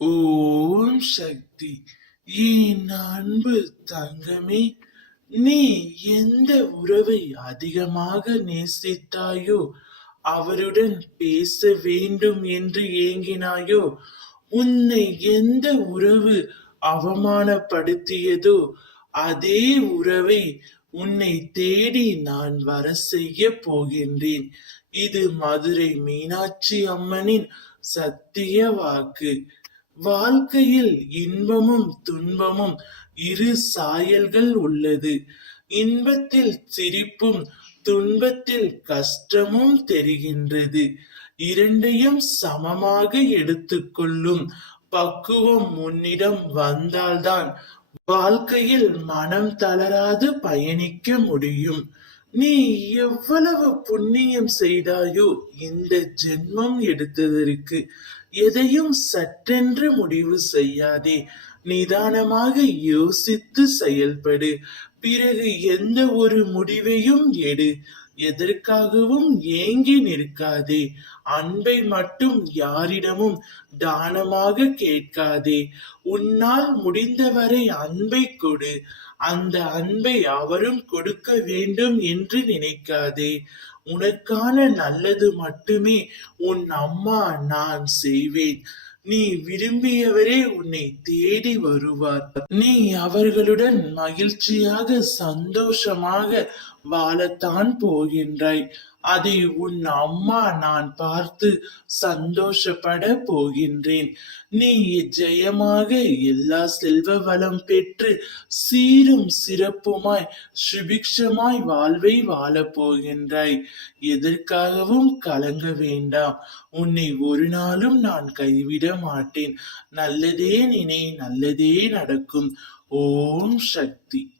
ஓம் சக்தி. என் அன்பு தங்கமே, நீ எந்த உறவை அதிகமாக நேசித்தாயோ, அவருடன் பேச வேண்டும் என்று ஏங்கினாயோ, உன்னை எந்த உறவு அவமானப்படுத்தியதோ அதே உறவை உன்னை தேடி நான் வர செய்ய போகின்றேன். இது மதுரை மீனாட்சி அம்மனின் சத்திய வாக்கு. வாழ்க்கையில் இன்பமும் துன்பமும் இரு சாயல்கள் உள்ளது. இன்பத்தில் சிரிப்பும் துன்பத்தில் கஷ்டமும் தெரிகின்றது. இரண்டையும் சமமாக எடுத்துக்கொள்ளும் பக்குவம் உன்னிடம் வந்தால்தான் வாழ்க்கையில் மனம் தளராது பயணிக்க முடியும். நீ எவ்வளவு புண்ணியம் செய்தாயோ இந்த ஜென்மம் எடுத்ததற்கு. எதையும் சட்டென்று முடிவு செய்யாதே. நிதானமாக யோசித்து செயல்படு. பிறகு எந்த ஒரு முடிவையும் எடு. எதற்காகவும் ஏங்கி நிற்காதே. அன்பை மட்டும் யாரிடமும் தானமாக கேட்காதே. உன்னால் முடிந்தவரை அன்பை கொடு. அந்த அன்பை அவரும் கொடுக்க வேண்டும் என்று நினைக்காதே. உனக்கான நல்லது மட்டுமே உன் அம்மா நான் செய்வேன். நீ விரும்பியவரே உன்னை தேடி வருவார். நீ அவர்களுடன் மகிழ்ச்சியாக சந்தோஷமாக வாழத்தான் போகின்றாய். அதை உன் அம்மா நான் பார்த்து சந்தோஷப்பட போகின்றேன். நீ ஜெயமாக எல்லா செல்வ வளம் பெற்று சீரும் சிறப்புமாய் சுபிக்ஷமாய் வாழ்வை வாழப் போகின்றாய். எதற்காகவும் கலங்க வேண்டாம். உன்னை ஒரு நாளும் நான் கைவிட மாட்டேன். நல்லதே நினை, நல்லதே நடக்கும். ஓம் சக்தி.